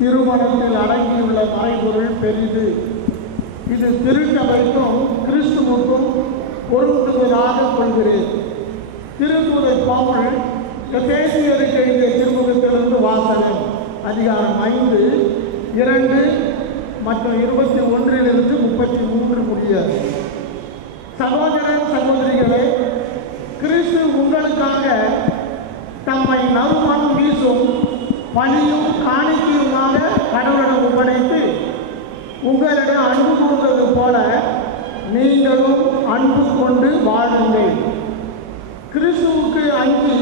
திருமணத்தில் அடங்கியுள்ள மறைபொருள் பெரிது. இது திருச்சபைக்கும் கிறிஸ்துவுக்கும் பொருந்துவதாக கொள்கிறேன். திருத்தூதர் பவுல் எபேசியருக்கு எழுதிய திருமுகத்திலிருந்து வாசகம், அதிகாரம் 5, 2 மற்றும் 21 33 முடிய. சகோதரன் சகோதரிகளே, கிறிஸ்து உங்களுக்காக தம்மை நறுமணம் வீசும் பணியும் காணிக்கையுமாக கடவுளிடம் ஒப்படைத்து உங்களிடம் அன்பு கூர்ந்தது போல நீங்களும் அன்பு கொண்டு வாழுங்கள். கிறிஸ்துவுக்கு அஞ்சி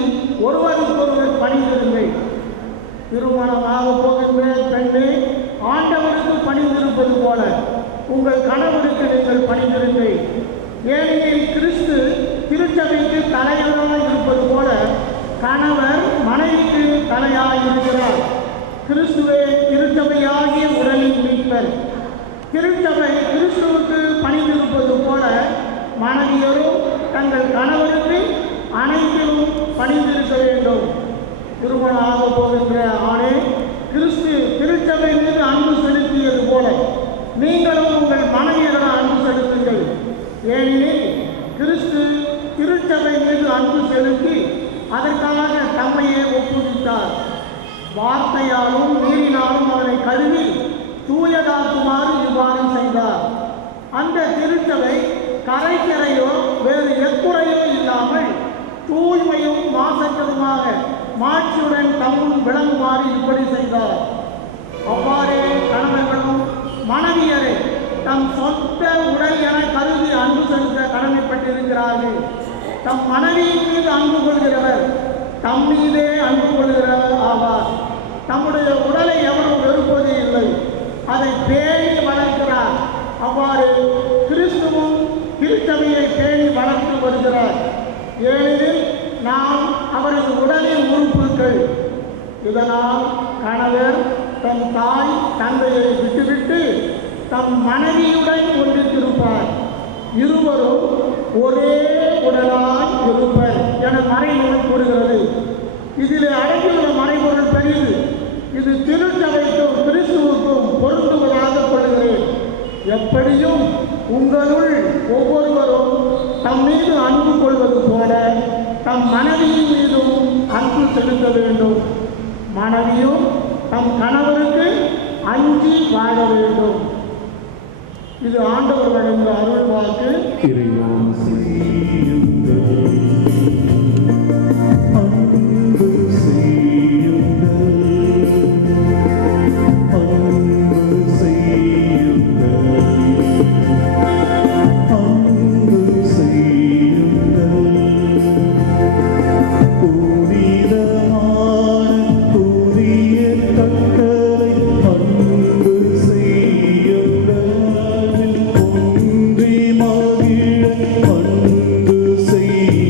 ஒருவருக்கொருவர் பணிந்திருங்கள். திருமணமாக போகின்ற பெண்ணே, ஆண்டவருக்கு பணிந்திருப்பது போல உங்கள் கணவருக்கு நீங்கள் பணிந்திருங்கள். ஏனெனில் கிறிஸ்து திருச்சபைக்கு தலைவராக இருப்பது போல கணவர் மனைவிக்கு தலையாக இருக்கிறார். கிறிஸ்துவே திருச்சபையாகிய உடலின் மீட்பர். திருச்சபை கிறிஸ்துவுக்கு பணிந்திருப்பது போல மனைவியரும் தங்கள் கணவருக்கு அனைத்திலும் பணிந்திருக்க வேண்டும். திருமணமாக போகின்ற ஆணே, கிறிஸ்து திருச்சபை மீது அன்பு செலுத்தியது போல நீங்களும் உங்கள் மனைவியரிடம் அன்பு செலுத்துங்கள். ஏனெனில் கிறிஸ்து திருச்சபை மீது அன்பு செலுத்தி அதற்காக தம்மையே ஒப்புவித்தார். வார்த்தையாலும் நீரினாலும் அவரை கழுவி தூயதாக்குமாறு இவ்வாறு செய்தார். அந்த திருச்சபை கரைக்கரையோ வேறு எக்குறையோ இல்லாமல் தூய்மையும் மாசற்றதுமாக மாட்சியுடன் தம்முன் விளங்குமாறு இப்படி செய்தார். அவ்வாறே கணவர்களும் மனைவியரை தம் சொந்த உடல் என கருதி அன்பு செலுத்த கடமைப்பட்டிருக்கிறார்கள். தம் மனைவியின் மீது அன்பு கொள்கிறவர் தம் மீதே அன்பு கொள்கிறவர் ஆவார். தம்முடைய உடலை எவரும் வெறுப்பது இல்லை, அதை பேணி வளர்க்கிறார். அவ்வாறு கிறிஸ்துவும் திருச்சபையை பேணி வளர்த்து வருகிறார். ஏனெனில் நாம் அவரது உடலின் உறுப்புகள். இதனால் கணவர் தன் தாய் தந்தையை விட்டுவிட்டு தம் மனைவியுடன் ஒன்றித்திருப்பார். இருவரும் ஒரே உடலாய் இருப்பர் என மறைநூல் கூறுகிறது. இதில் அடங்கியுள்ள மறைபொருள் பெரிது. இது திருச்சபைக்கும் கிறிஸ்துவுக்கும் பொருந்துவதாக கொள்கிறேன். எப்படியும் உங்களுள் ஒவ்வொருவரும் தம் மீது அன்பு கொள்வது போல தம் மனைவியின் மீதும் அன்பு செலுத்த வேண்டும். மனைவியும் தம் கணவருக்கு அஞ்சி வாழ வேண்டும். இது ஆண்டவர் வழங்கிய அருள் வாக்கு. ஒன்றி மகிழ அன்பு செய்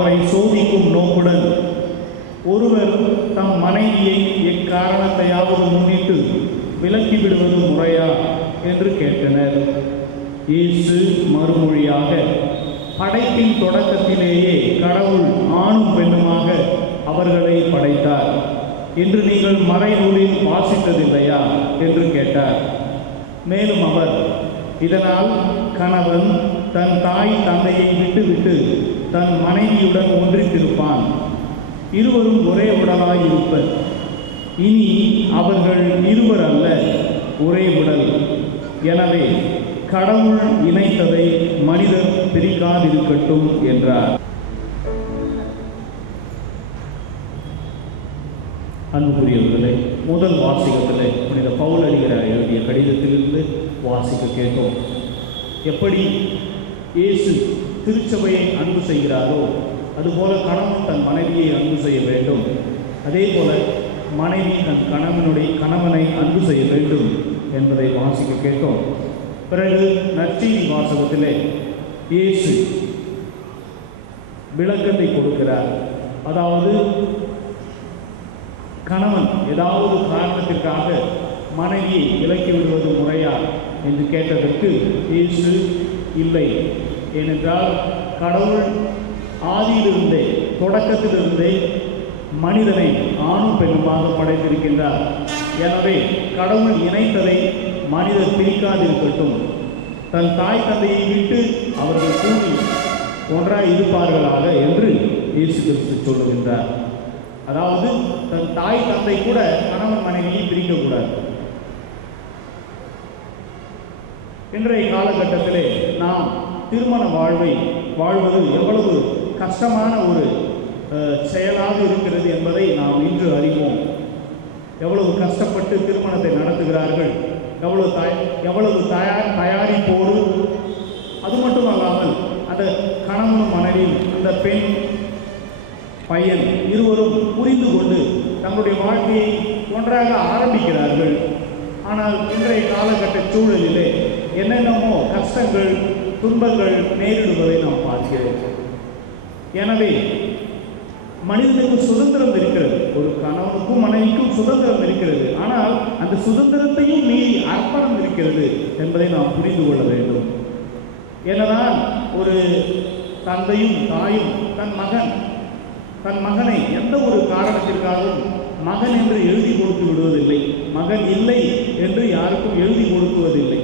அவரை சோதிக்கும் நோக்குடன், ஒருவர் தம் மனைவியை எக்காரணத்தையாவது முன்னிட்டு விலக்கிவிடுவது முறையா என்று கேட்டனர். இயேசு மறுமொழியாக, படைப்பின் தொடக்கத்திலேயே கடவுள் ஆணும் பெண்ணுமாக அவர்களை படைத்தார் என்று நீங்கள் மறைநூலில் வாசித்ததில்லையா என்று கேட்டார். மேலும் அவர், இதனால் கணவன் தன் தாய் தந்தையை விட்டுவிட்டு தன் மனைவியுடன் ஒன்றித்திருப்பான், இருவரும் ஒரே உடலாய் இருப்பர். இனி அவர்கள் இருவர் அல்ல, ஒரே உடல். எனவே கடவுள் இணைத்ததை மனிதர் பிரிக்காதிருக்கட்டும் என்றார். அன்புக்குரியவர்களே, முதல் வாசிக்கத்திலே புனித பவுலடிகளார் எழுதிய கடிதத்திலிருந்து வாசிக்க கேட்டோம். எப்படி இயேசு திருச்சபையை அன்பு செய்கிறாரோ அதுபோல கணவன் தன் மனைவியை அன்பு செய்ய வேண்டும். அதே போல மனைவி தன் கணவனை அன்பு செய்ய வேண்டும் என்பதை வாசிக்க கேட்டோம். பிறகு நற்செய்தி வாசகத்திலே இயேசு விளக்கத்தை கொடுக்கிறார். அதாவது கணவன் ஏதாவது காரணத்திற்காக மனைவியை விலக்கி விடுவது முறையா என்று கேட்டதற்கு இயேசு இல்லை, ஏனென்றால் கடவுள் ஆதியிலிருந்தே தொடக்கத்திலிருந்தே மனிதனை ஆணும் பெண்ணுமாக படைத்திருக்கின்றார். எனவே கடவுள் இணைத்ததை மனிதர் பிரிக்காதிருக்கட்டும், தன் தாய் தந்தையை விட்டு அவர்கள் கூடி ஒன்றாய் இருப்பார்களாக என்று இயேசு கிறிஸ்து சொல்லுகின்றார். அதாவது தன் தாய் தந்தை கூட கணவன் மனைவியை பிரிக்கக்கூடாது. இன்றைய காலகட்டத்திலே நாம் திருமண வாழ்வது எவ்வளவு கஷ்டமான ஒரு செயலாக இருக்கிறது என்பதை நாம் இன்று அறிவோம். எவ்வளவு கஷ்டப்பட்டு திருமணத்தை நடத்துகிறார்கள், எவ்வளவு தயாரிப்போடு, அது மட்டுமல்லாமல் அந்த கணவனும் மனைவியும் அந்த பெண் பையன் இருவரும் புரிந்து கொண்டு தங்களுடைய வாழ்க்கையை ஒன்றாக ஆரம்பிக்கிறார்கள். ஆனால் இன்றைய காலகட்ட சூழலிலே என்னென்னமோ கஷ்டங்கள் துன்பங்கள் நேரிடுவதை நாம் பார்க்கிறோம். எனவே மனிதனுக்கு சுதந்திரம் இருக்கிறது, ஒரு கணவனுக்கும் மனைவிக்கும் சுதந்திரம் இருக்கிறது. ஆனால் அந்த சுதந்திரத்தையும் மீறி அர்ப்பணம் இருக்கிறது என்பதை நாம் புரிந்து கொள்ள வேண்டும். என்னதான் ஒரு தந்தையும் தாயும் தன் மகனை எந்த ஒரு காரணத்திற்காகவும் மகன் என்று எழுதி கொடுத்து விடுவதில்லை, மகன் இல்லை என்று யாருக்கும் எழுதி கொடுக்குவதில்லை.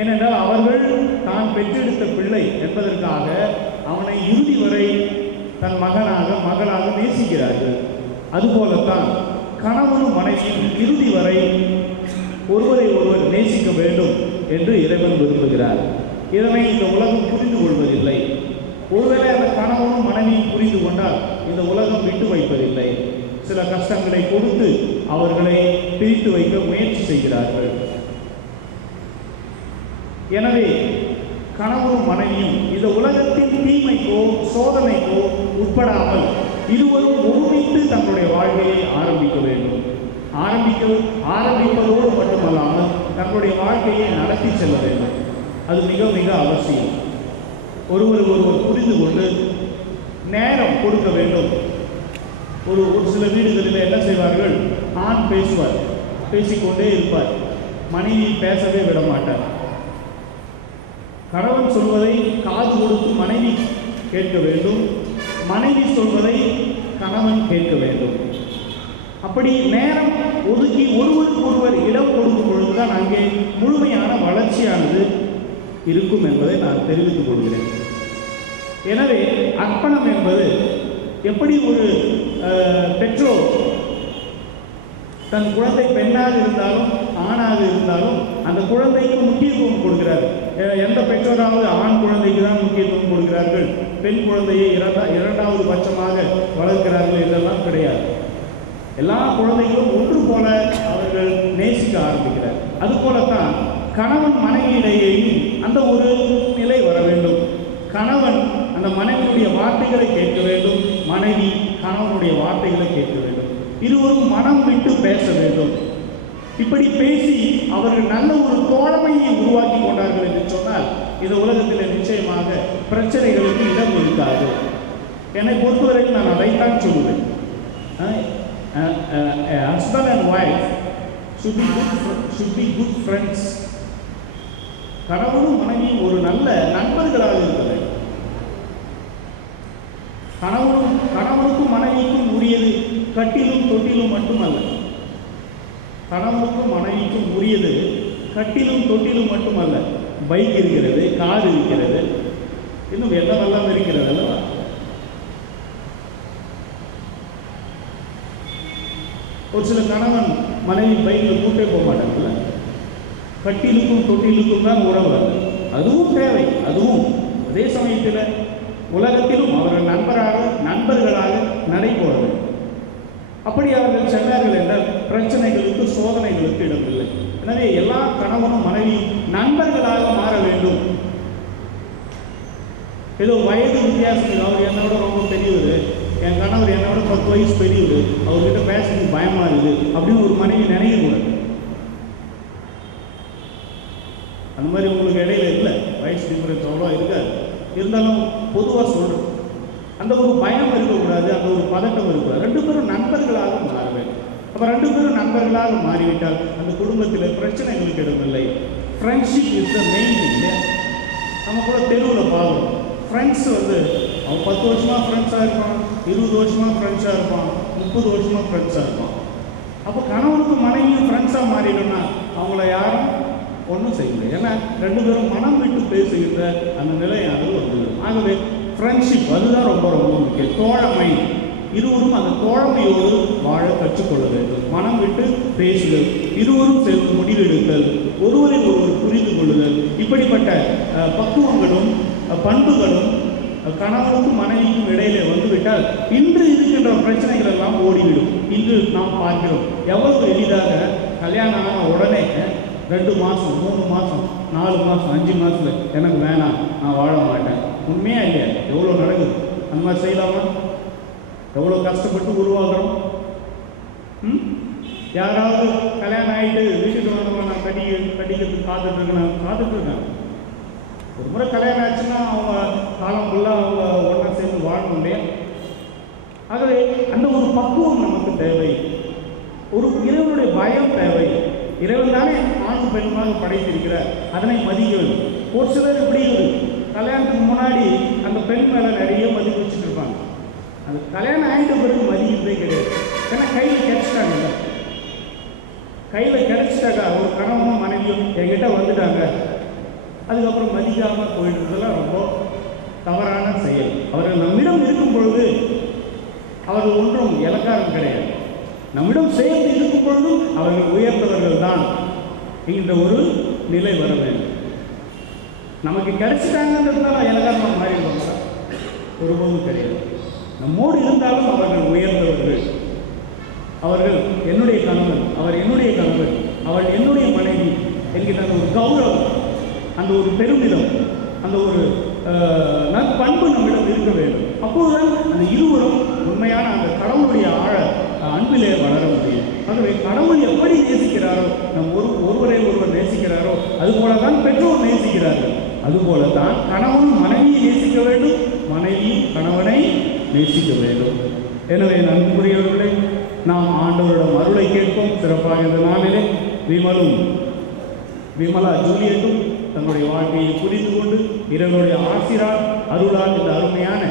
ஏனென்றால் அவர்கள் தான் பெற்றெடுத்த பிள்ளை என்பதற்காக அவனை இறுதி வரை தன் மகளாக நேசிக்கிறார்கள். அதுபோலத்தான் கணவனும் மனைவியும் இறுதி வரை ஒருவரை ஒருவர் நேசிக்க வேண்டும் என்று இறைவன் விரும்புகிறார். இதனை இந்த உலகம் புரிந்து கொள்வதில்லை. ஒருவேளை அந்த கணவனும் மனைவியும் புரிந்து கொண்டால் இந்த உலகம் விட்டு வைப்பதில்லை. சில கஷ்டங்களை கொடுத்து அவர்களை பிரித்து வைக்க முயற்சி செய்கிறார்கள். எனவே கணவனும் மனைவியும் இந்த உலகத்தின் தீமைக்கோ சோதனைக்கோ உட்படாமல் இருவரும் ஒருமித்து தங்களுடைய வாழ்க்கையை ஆரம்பிக்க வேண்டும். ஆரம்பிப்பதோடு மட்டுமல்லாமல் தங்களுடைய வாழ்க்கையை நடத்தி செல்ல வேண்டும். அது மிக மிக அவசியம். ஒருவர் புரிந்து கொண்டு நேரம் கொடுக்க வேண்டும். ஒரு சில வீடுகளில் என்ன செய்வார்கள், ஆண் பேசுவார், பேசிக்கொண்டே இருப்பார், மனைவி பேசவே விட மாட்டார். கணவன் சொல்வதை காது கொடுத்து மனைவி கேட்க வேண்டும், மனைவி சொல்வதை கணவன் கேட்க வேண்டும். அப்படி நேரம் ஒதுக்கி ஒருவருக்கொருவர் இடம் கொடுக்கும் பொழுதுதான் அங்கே முழுமையான வளர்ச்சியானது இருக்கும் என்பதை நான் தெரிவித்துக் கொள்கிறேன். எனவே அர்ப்பணம் என்பது எப்படி ஒரு பெற்றோர் தன் குழந்தை பெண்ணாக இருந்தாலும் ஆணாக இருந்தாலும் அந்த குழந்தைக்கு முக்கியத்துவம் கொடுக்கிறார். எந்த பெற்றோராவது ஆண் குழந்தைக்கு தான் முக்கியத்துவம் கொடுக்கிறார்கள், பெண் குழந்தையை இரண்டாவது பட்சமாக வளர்க்கிறார்கள் இதெல்லாம் கிடையாது. எல்லா குழந்தைகளும் ஒன்று போல அவர்கள் நேசிக்க ஆரம்பிக்கிறார். அதுபோலத்தான் கணவன் மனைவியிடையேயும் அந்த ஒரு நிலை வர வேண்டும். கணவன் அந்த மனைவியுடைய வார்த்தைகளை கேட்க வேண்டும், மனைவி கணவனுடைய வார்த்தைகளை கேட்க வேண்டும். இருவரும் மனம் விட்டு பேச வேண்டும். இப்படி பேசி அவர்கள் நல்ல ஒரு தோழமையை உருவாக்கி கொண்டார்கள் என்று சொன்னால் இந்த உலகத்தில் நிச்சயமாக பிரச்சனைகளுக்கு இடம் இருக்காது. என்னை பொறுத்தவரைக்கும் நான் அதைத்தான் சொல்லுவேன். Husband and wife should be good friends. கணவனும் மனைவியும் ஒரு நல்ல நண்பர்களாக இருக்க வேண்டும். கணவனுக்கும் மனைவிக்கும் உரியது கட்டிலும் தொட்டிலும் மட்டுமல்ல. கணவனுக்கும் மனைவிக்கும் உரியது கட்டிலும் தொட்டிலும் மட்டுமல்ல. பைக் இருக்கிறது, கார் இருக்கிறது, இன்னும் எல்லாம் இருக்கிறது அல்லவா? ஒரு சில கணவன் மனைவி பைக்கில் கூட்டே போக மாட்டாங்கல்ல. கட்டிலுக்கும் தொட்டிலுக்கும் தான் உறவு. அதுவும் தேவை. அதுவும் அதே சமயத்தில் உலகத்திலும் அவர்கள் நண்பர்களாக நடைபோறது. அப்படி அவர்கள் சென்றார்கள் என்றால் பிரச்சனைகளுக்கு, சோதனைகளுக்கு இடமில்லை. எனவே எல்லா கணவனும் மனைவியும் நண்பர்களாக மாற வேண்டும். ஏதோ வயது வித்தியாசம், அவர் என்னோட ரொம்ப பெரியவர், என் கணவர் என்னோட 10 வயசு பெரியவர், அவர்கிட்ட பேசுறதுக்கு பயமா இருக்குது அப்படின்னு ஒரு மனைவி நினைக்கக்கூடாது. அந்த மாதிரி உங்களுக்கு இடையில இல்லை, வயசு டிஃபரன்ஸ் அவ்வளோ இருக்காது. இருந்தாலும் பொதுவாக சொல்கிறேன், அந்த ஒரு பயம் இருக்கக்கூடாது, அந்த ஒரு பதட்டம் இருக்கக்கூடாது. 2 பேரும் நண்பர்களாக மாற வேண்டும். அப்போ 2 பேரும் நண்பர்களாக மாறிவிட்டால் அந்த குடும்பத்தில் பிரச்சனைகளுக்கு இடமில்லை. Friendship is the main thing. நம்ம கூட தெருவில் பார்க்கணும், ஃப்ரெண்ட்ஸ் அவன் 10 வருஷமாக ஃப்ரெண்ட்ஸாக இருப்பான், 20 வருஷமாக ஃப்ரெண்ட்ஸாக இருப்பான், 30 வருஷமாக ஃப்ரெண்ட்ஸாக இருப்பான். அப்போ கணவனுக்கும் மனைவியும் ஃப்ரெண்ட்ஸாக மாறிடும்னா அவங்கள யாரும் ஒன்றும் செய்ய முடியாது. ஏன்னா 2 பேரும் மனம் விட்டு பேசுகின்ற அந்த நிலையானது வந்துவிடும். ஆகவே ஃப்ரெண்ட்ஷிப் அதுதான் ரொம்ப ரொம்ப முக்கியம். தோழமை, இருவரும் அந்த தோழமையோடு வாழ கற்றுக்கொள்ள வேண்டும். மனம் விட்டு பேசுதல், இருவரும் சேர்ந்து முடிவெடுத்தல், ஒருவரை ஒருவர் புரிந்து கொள்ளுதல், இப்படிப்பட்ட பக்குவங்களும் பண்புகளும் கணவனுக்கும் மனைவிக்கும் இடையிலே வந்துவிட்டால் இன்று இருக்கின்ற பிரச்சனைகள் எல்லாம் ஓடிவிடும். இன்று நாம் பார்க்கிறோம் எவ்வளவு எளிதாக கல்யாணம் ஆன உடனே 2 மாதம் 3 மாதம் 4 மாதம் 5 மாதத்தில் எனக்கு வேணாம், நான் வாழ மாட்டேன். உண்மையாக இல்லையா? எவ்வளோ நடக்குது? அந்த மாதிரி செய்யலாமா? எவ்வளோ கஷ்டப்பட்டு உருவாகிறோம். யாராவது கல்யாணம் ஆகிட்டு வீட்டுக்கு வந்தவங்க நான் கட்டிக்கிறதுக்கு காத்துட்ருக்கேன். ஒரு முறை கல்யாணம் ஆச்சுன்னா அவங்க காலம் ஃபுல்லாக அவங்க ஒன்றா சேர்ந்து வாழணும் இல்லையா? ஆகவே அந்த ஒரு பக்குவம் நமக்கு தேவை. ஒரு இறைவனுடைய பயம் தேவை. இறைவன் தானே ஆண் பெண்ணுமாக படைத்திருக்கிறார், அதனை மதிக்க வேண்டும். ஒரு சிலர் இப்படி கல்யாணத்துக்கு முன்னாடி அந்த பெண் மேலே நிறைய மதிப்பு வச்சுட்டு இருப்பாங்க. அது கல்யாணம் ஆகிட்ட பிறகு மதிக்கிறதே கிடையாது. ஏன்னா கையில் கிடைச்சிட்டாங்க. கையில் கிடைச்சிட்டாக்கா ஒரு கணவனும் மனைவியும் என்கிட்ட வந்துட்டாங்க, அதுக்கப்புறம் மதிக்காமல் போயிடுறதெல்லாம் ரொம்ப தவறான செயல். அவர்கள் நம்மிடம் இருக்கும் பொழுது அவர்கள் ஒன்றும் இலக்காரம் கிடையாது. நம்மிடம் சேர்ந்து இருக்கும் பொழுதும் அவர்கள் உயர்ந்தவர்கள் தான் என்கின்ற ஒரு நிலை வர வேண்டும். நமக்கு கிடைச்சிட்டாங்கன்றதுனால இலக்காரமாக மாறிடுவாங்க, ஒருபோதும் கிடையாது. நம்மோடு இருந்தாலும் அவர்கள் உயர்ந்தவர்கள். அவர்கள் என்னுடைய கணவன், அவர் என்னுடைய கணவன், அவள் என்னுடைய மனைவி என்கின்ற அந்த ஒரு கௌரவம், அந்த ஒரு பெருமிதம், அந்த ஒரு நற்பண்பு நம்மிடம் இருக்க வேண்டும். அப்போதுதான் அந்த இருவரும் உண்மையான அந்த கடவுளுடைய ஆழ அன்பிலே வளர முடியும். ஆகவே கடவுள் எப்படி நேசிக்கிறாரோ, ஒருவரை ஒருவர் நேசிக்கிறாரோ, அதுபோல தான் பெற்றோர் நேசிக்கிறார்கள். அதுபோல தான் கணவன் மனைவியை நேசிக்க வேண்டும், மனைவி கணவனை நேசிக்க வேண்டும். எனவே நண்புரியவர்களே, நாம் ஆண்டவரிடம் அருளை கேட்போம். சிறப்பாக இந்த நாளிலே விமலா ஜூலியட்டும் தங்களுடைய வாழ்க்கையை புரிந்து கொண்டு இறைவனுடைய ஆசிரால் அருளால் இந்த அருமையான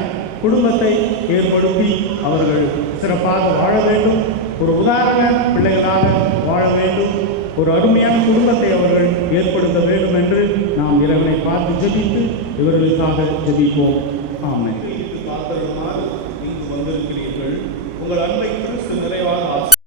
குடும்பத்தை ஏற்படுத்தி அவர்கள் சிறப்பாக வாழ வேண்டும். ஒரு உதாரண பிள்ளைகளாக வாழ வேண்டும். ஒரு அருமையான குடும்பத்தை அவர்கள் ஏற்படுத்த வேண்டும் என்று நாம் இறைவனை பார்த்து ஜெபித்து இவர்களுக்காக ஜெபிப்போம். ஆமென். காத்திருந்தால் இங்கு வந்திருக்கிறீர்கள். உங்கள் அன்பை